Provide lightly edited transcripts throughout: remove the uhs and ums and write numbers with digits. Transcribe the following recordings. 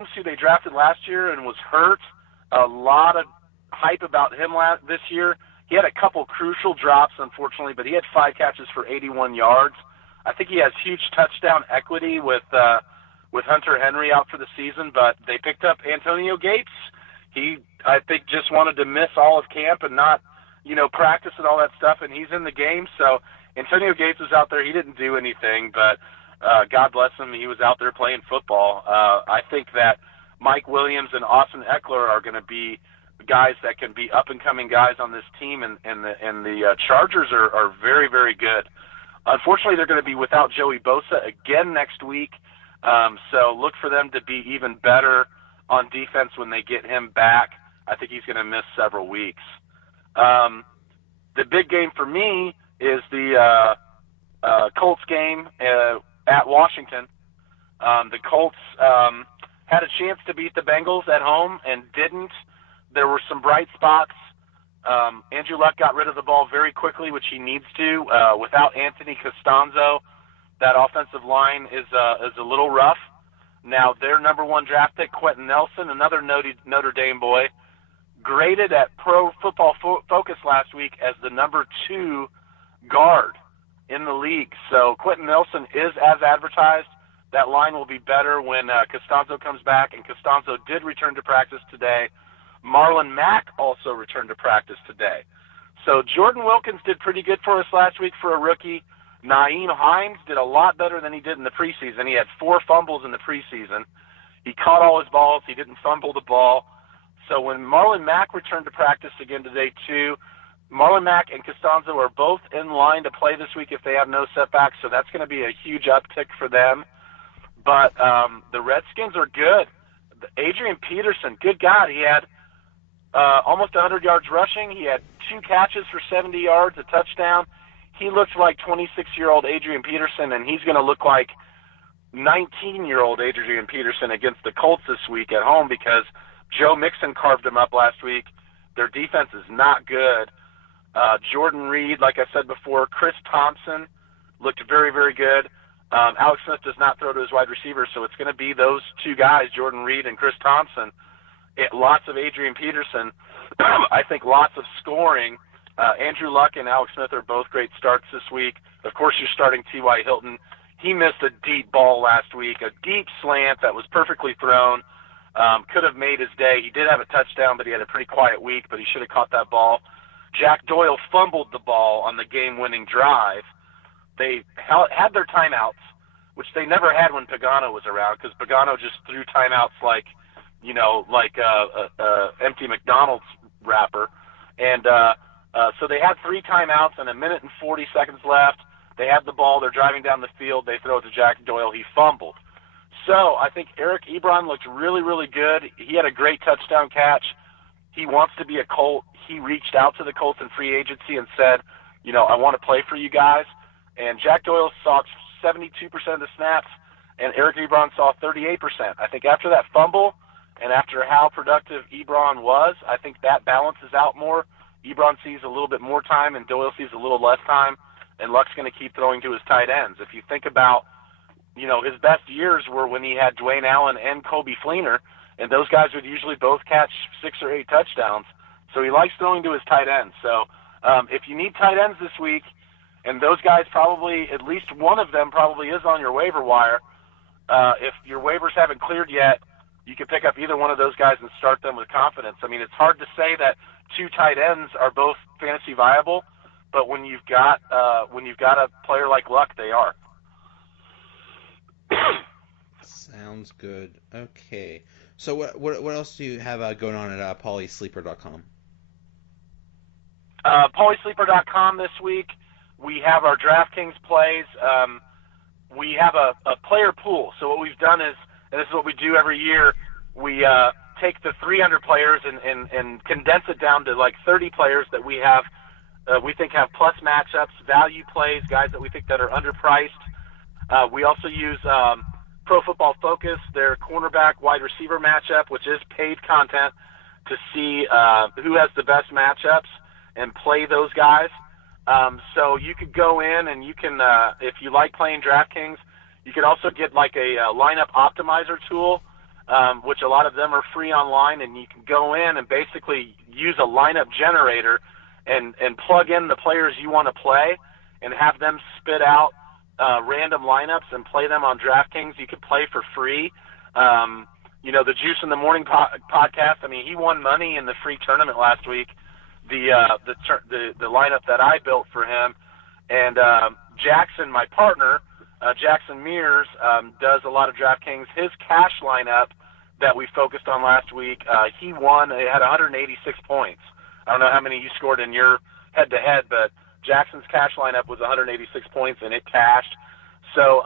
who they drafted last year and was hurt. A lot of hype about him this year. He had a couple crucial drops, unfortunately, but he had 5 catches for 81 yards. I think he has huge touchdown equity with Hunter Henry out for the season, but they picked up Antonio Gates. He, I think, just wanted to miss all of camp and not, practice and all that stuff, and he's in the game. So Antonio Gates was out there. He didn't do anything, but God bless him. He was out there playing football. I think that Mike Williams and Austin Eckler are going to be guys that can be up-and-coming guys on this team, and the Chargers are very, very good. Unfortunately, they're going to be without Joey Bosa again next week, so look for them to be even better on defense when they get him back. I think he's going to miss several weeks. The big game for me is the Colts game at Washington. The Colts had a chance to beat the Bengals at home and didn't. There were some bright spots. Andrew Luck got rid of the ball very quickly, which he needs to. Without Anthony Costanzo, that offensive line is a little rough. Now, their number 1 draft pick, Quentin Nelson, another Notre Dame boy, graded at Pro Football Focus last week as the number 2 guard in the league. So Quentin Nelson is as advertised. That line will be better when Costanzo comes back, and Costanzo did return to practice today. Marlon Mack also returned to practice today. So Jordan Wilkins did pretty good for us last week for a rookie. Nyheim Hines did a lot better than he did in the preseason. He had 4 fumbles in the preseason. He caught all his balls. He didn't fumble the ball. So when Marlon Mack returned to practice again today too, Marlon Mack and Costanzo are both in line to play this week if they have no setbacks, so that's going to be a huge uptick for them. But the Redskins are good. Adrian Peterson, good God, he had almost 100 yards rushing. He had 2 catches for 70 yards, a touchdown. He looks like 26-year-old Adrian Peterson, and he's going to look like 19-year-old Adrian Peterson against the Colts this week at home because Joe Mixon carved him up last week. Their defense is not good. Jordan Reed, like I said before, Chris Thompson looked very, very good. Alex Smith does not throw to his wide receivers, so it's going to be those 2 guys, Jordan Reed and Chris Thompson. Lots of Adrian Peterson. I think lots of scoring. Andrew Luck and Alex Smith are both great starts this week. Of course, you're starting T.Y. Hilton. He missed a deep ball last week, a deep slant that was perfectly thrown. Could have made his day. He did have a touchdown, but he had a pretty quiet week, but he should have caught that ball. Jack Doyle fumbled the ball on the game-winning drive. They had their timeouts, which they never had when Pagano was around, because Pagano just threw timeouts like empty McDonald's wrapper. And so they had 3 timeouts and 1 minute and 40 seconds left. They had the ball. They're driving down the field. They throw it to Jack Doyle. He fumbled. So I think Eric Ebron looked really, really good. He had a great touchdown catch. He wants to be a Colt. He reached out to the Colts in free agency and said, I want to play for you guys. And Jack Doyle saw 72% of the snaps, and Eric Ebron saw 38%. I think after that fumble and after how productive Ebron was, I think that balances out more. Ebron sees a little bit more time, and Doyle sees a little less time, and Luck's going to keep throwing to his tight ends. If you think about, his best years were when he had Dwayne Allen and Coby Fleener, and those guys would usually both catch 6 or 8 touchdowns. So he likes throwing to his tight ends. So if you need tight ends this week, and those guys probably, at least one of them probably is on your waiver wire, if your waivers haven't cleared yet, you can pick up either one of those guys and start them with confidence. I mean, it's hard to say that 2 tight ends are both fantasy viable, but when you've got a player like Luck, they are. Sounds good. Okay. So what else do you have going on at polysleeper.com? Polysleeper.com this week, we have our DraftKings plays. We have a player pool. So what we've done is, and this is what we do every year, we take the 300 players and condense it down to like 30 players that we have, we think have plus matchups, value plays, guys that we think that are underpriced. We also use Pro Football Focus, their cornerback wide receiver matchup, which is paid content, to see who has the best matchups and play those guys. So you could go in and you can, if you like playing DraftKings, you could also get like a lineup optimizer tool which a lot of them are free online, and you can go in and basically use a lineup generator and plug in the players you want to play and have them spit out random lineups and play them on DraftKings. You can play for free. The Juice in the Morning podcast, I mean, he won money in the free tournament last week, the lineup that I built for him. And Jackson, my partner, Jackson Mears, does a lot of DraftKings. His cash lineup that we focused on last week, he won. It had 186 points. I don't know how many you scored in your head-to-head, but Jackson's cash lineup was 186 points, and it cashed. So,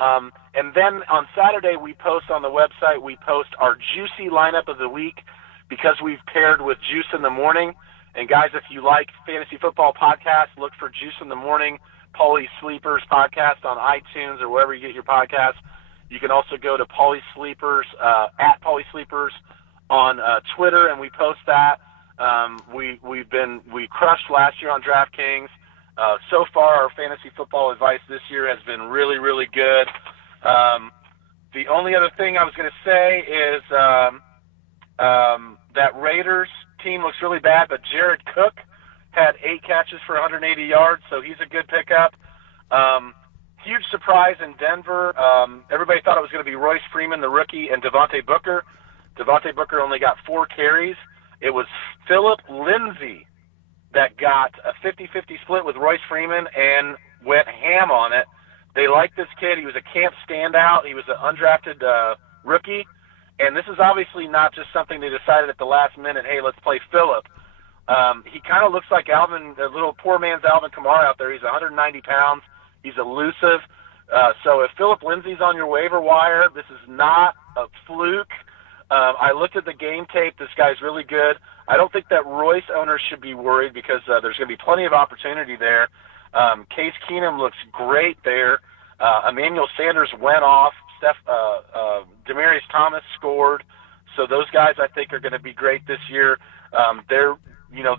and then on Saturday we post on the website, we post our juicy lineup of the week because we've paired with Juice in the Morning. And guys, if you like fantasy football podcasts, look for Juice in the Morning, Paulie Sleepers podcast on iTunes or wherever you get your podcasts. You can also go to Paulie Sleepers, at Paulie Sleepers on Twitter, and we post that. We crushed last year on DraftKings. So far, our fantasy football advice this year has been really, really good. The only other thing I was going to say is that Raiders team looks really bad, but Jared Cook had 8 catches for 180 yards, so he's a good pickup. Huge surprise in Denver. Everybody thought it was going to be Royce Freeman, the rookie, and Devontae Booker. Devontae Booker only got 4 carries. It was Philip Lindsay that got a 50-50 split with Royce Freeman and went ham on it. They liked this kid. He was a camp standout. He was an undrafted rookie. And this is obviously not just something they decided at the last minute, hey, let's play Philip. He kind of looks like a little poor man's Alvin Kamara out there. He's 190 pounds. He's elusive. So if Philip Lindsay's on your waiver wire, this is not a fluke. I looked at the game tape. This guy's really good. I don't think that Royce owners should be worried because there's going to be plenty of opportunity there. Case Keenum looks great there. Emmanuel Sanders went off. Demaryius Thomas scored. So those guys I think are going to be great this year.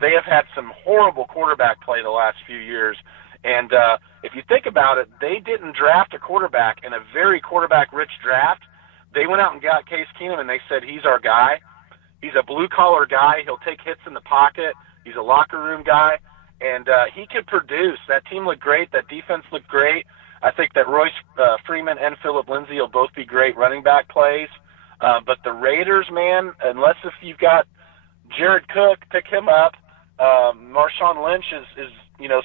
They have had some horrible quarterback play the last few years. And if you think about it, they didn't draft a quarterback in a very quarterback-rich draft. They went out and got Case Keenum, and they said, he's our guy. He's a blue-collar guy. He'll take hits in the pocket. He's a locker-room guy. And he could produce. That team looked great. That defense looked great. I think that Royce Freeman and Philip Lindsay will both be great running back plays. But the Raiders, man, unless if you've got Jared Cook, pick him up. Marshawn Lynch is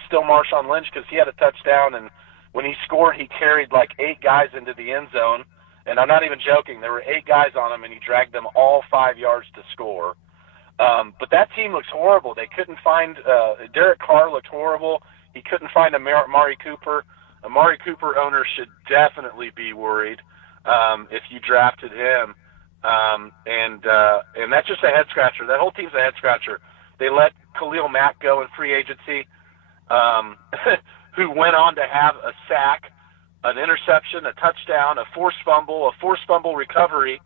still Marshawn Lynch because he had a touchdown, and when he scored, he carried like 8 guys into the end zone. And I'm not even joking. There were 8 guys on him, and he dragged them all 5 yards to score. But that team looks horrible. They couldn't find Derek Carr looked horrible. He couldn't find Amari Cooper. Amari Cooper owners should definitely be worried if you drafted him. And that's just a head scratcher. That whole team's a head scratcher. They let Khalil Mack go in free agency, who went on to have a sack, an interception, a touchdown, a forced fumble recovery.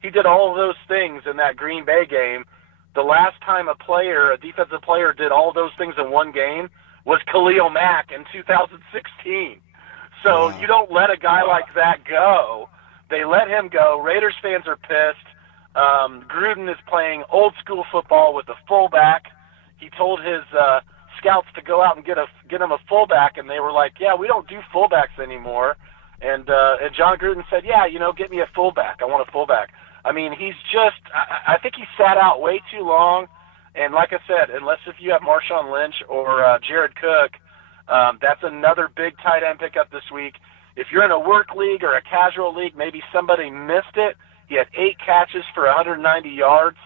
He did all of those things in that Green Bay game. The last time a defensive player did all those things in one game was Khalil Mack in 2016. So You don't let a guy like that go. They let him go. Raiders fans are pissed. Gruden is playing old school football with a fullback. He told his scouts to go out and get him a fullback, and they were like, yeah, we don't do fullbacks anymore. And John Gruden said, yeah, get me a fullback. I want a fullback. I mean, I think he sat out way too long. And like I said, unless if you have Marshawn Lynch or Jared Cook, that's another big tight end pickup this week. If you're in a work league or a casual league, maybe somebody missed it. He had 8 catches for 190 yards,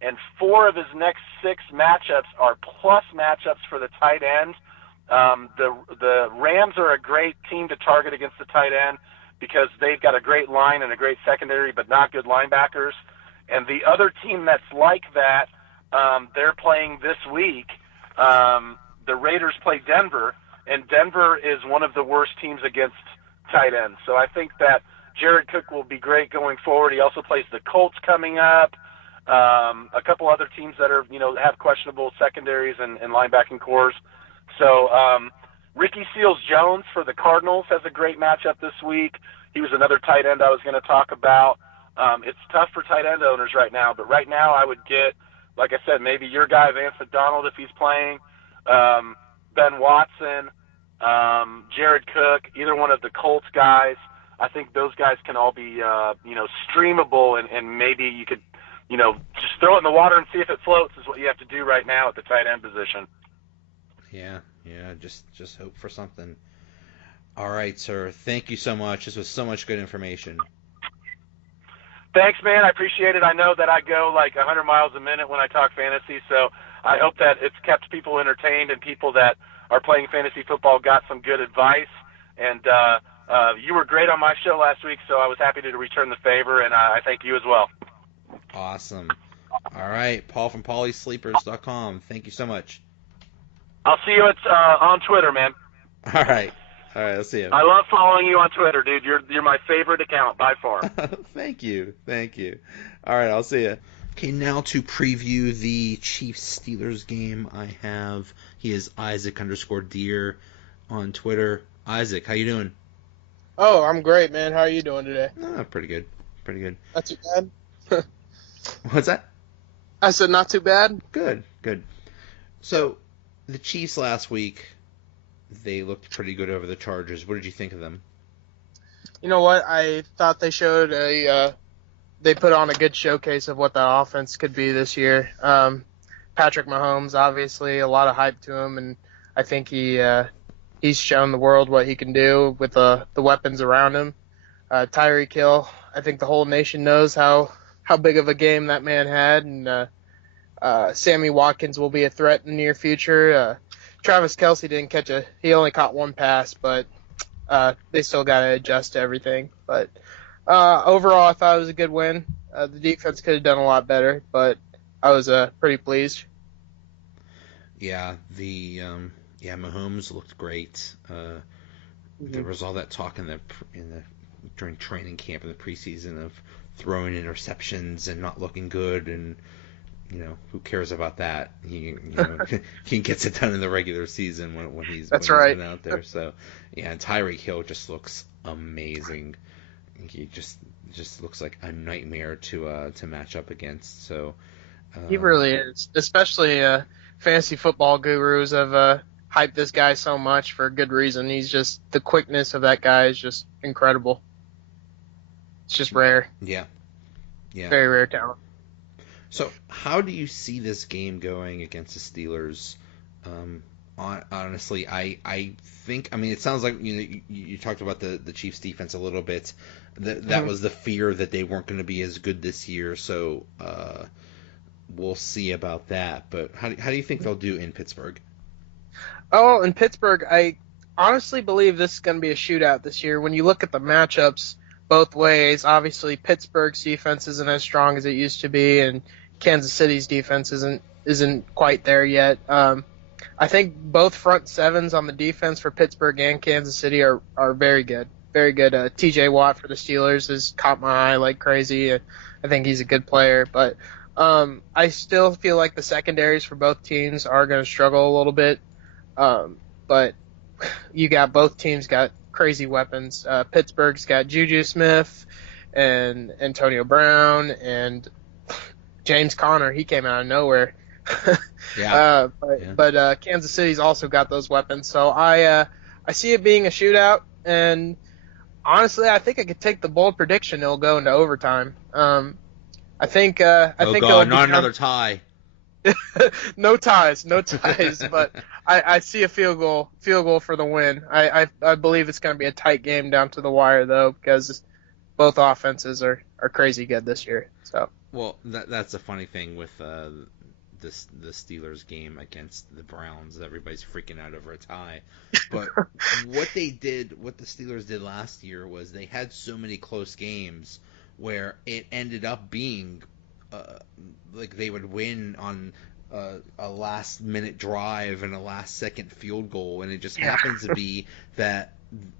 and 4 of his next 6 matchups are plus matchups for the tight end. The Rams are a great team to target against the tight end because they've got a great line and a great secondary, but not good linebackers. And the other team that's like that, they're playing this week. The Raiders play Denver, and Denver is one of the worst teams against tight ends. So I think that Jared Cook will be great going forward. He also plays the Colts coming up. A couple other teams that are, have questionable secondaries and linebacking cores. So Ricky Seals-Jones for the Cardinals has a great matchup this week. He was another tight end I was going to talk about. It's tough for tight end owners right now, but right now I would get, like I said, maybe your guy Vance McDonald if he's playing, Ben Watson, Jared Cook, either one of the Colts guys. I think those guys can all be, streamable, and maybe you could, just throw it in the water and see if it floats is what you have to do right now at the tight end position. Yeah, just hope for something. All right, sir. Thank you so much. This was so much good information. Thanks, man. I appreciate it. I know that I go like 100 miles a minute when I talk fantasy, so I hope that it's kept people entertained and people that are playing fantasy football got some good advice. And you were great on my show last week, so I was happy to return the favor, and I thank you as well. Awesome. All right, Paul from PaulySleepers.com. Thank you so much. I'll see you on Twitter, man. All right, I'll see you. I love following you on Twitter, dude. You're my favorite account by far. Thank you. All right, I'll see you. Okay, now to preview the Chiefs-Steelers game, he is Isaac_Deer on Twitter. Isaac, how you doing? Oh, I'm great, man. How are you doing today? Pretty good. Not too bad? What's that? I said not too bad. Good. So, the Chiefs last week, they looked pretty good over the Chargers. What did you think of them? You know what? I thought they showed they put on a good showcase of what the offense could be this year. Patrick Mahomes, obviously, a lot of hype to him, and I think he's shown the world what he can do with the weapons around him. Tyreek Hill, I think the whole nation knows how big of a game that man had, and Sammy Watkins will be a threat in the near future. Travis Kelce he only caught one pass, but they still got to adjust to everything. But overall, I thought it was a good win. The defense could have done a lot better, but I was pretty pleased. Yeah, Mahomes looked great. There was all that talk during training camp in the preseason of throwing interceptions and not looking good, and who cares about that? He gets it done in the regular season when he's been out there. So yeah, and Tyreek Hill just looks amazing. He just looks like a nightmare to match up against. So he really is. Especially fantasy football gurus have hyped this guy so much for a good reason. The quickness of that guy is just incredible. It's just rare. Yeah. Very rare talent. So how do you see this game going against the Steelers? Honestly, I think, it sounds like you talked about the Chiefs defense a little bit. That was the fear that they weren't going to be as good this year. So we'll see about that. But how do you think they'll do in Pittsburgh? Oh, in Pittsburgh, I honestly believe this is going to be a shootout this year. When you look at the matchups both ways, obviously Pittsburgh's defense isn't as strong as it used to be, and Kansas City's defense isn't quite there yet. I think both front sevens on the defense for Pittsburgh and Kansas City are very good. Very good. T.J. Watt for the Steelers has caught my eye like crazy. I think he's a good player. But I still feel like the secondaries for both teams are going to struggle a little bit. But both teams got crazy weapons. Pittsburgh's got Juju Smith and Antonio Brown and James Conner. He came out of nowhere. But Kansas City's also got those weapons. So I see it being a shootout, and honestly, I think I could take the bold prediction it'll go into overtime. I think not another tie. No ties, but I see a field goal for the win. I believe it's going to be a tight game down to the wire, though, because both offenses are crazy good this year. So. Well, that's a funny thing with the Steelers game against the Browns. Everybody's freaking out over a tie. But what the Steelers did last year was they had so many close games where it ended up being like they would win on a last-minute drive and a last-second field goal, and it just happens to be that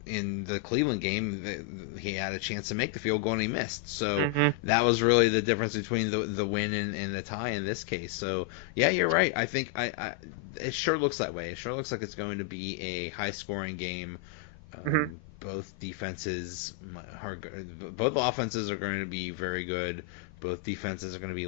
in the Cleveland game, he had a chance to make the field goal and he missed. So that was really the difference between the win and the tie in this case. So yeah, you're right. I think it sure looks that way. It sure looks like it's going to be a high-scoring game both defenses both offenses are going to be very good. Both defenses are going to be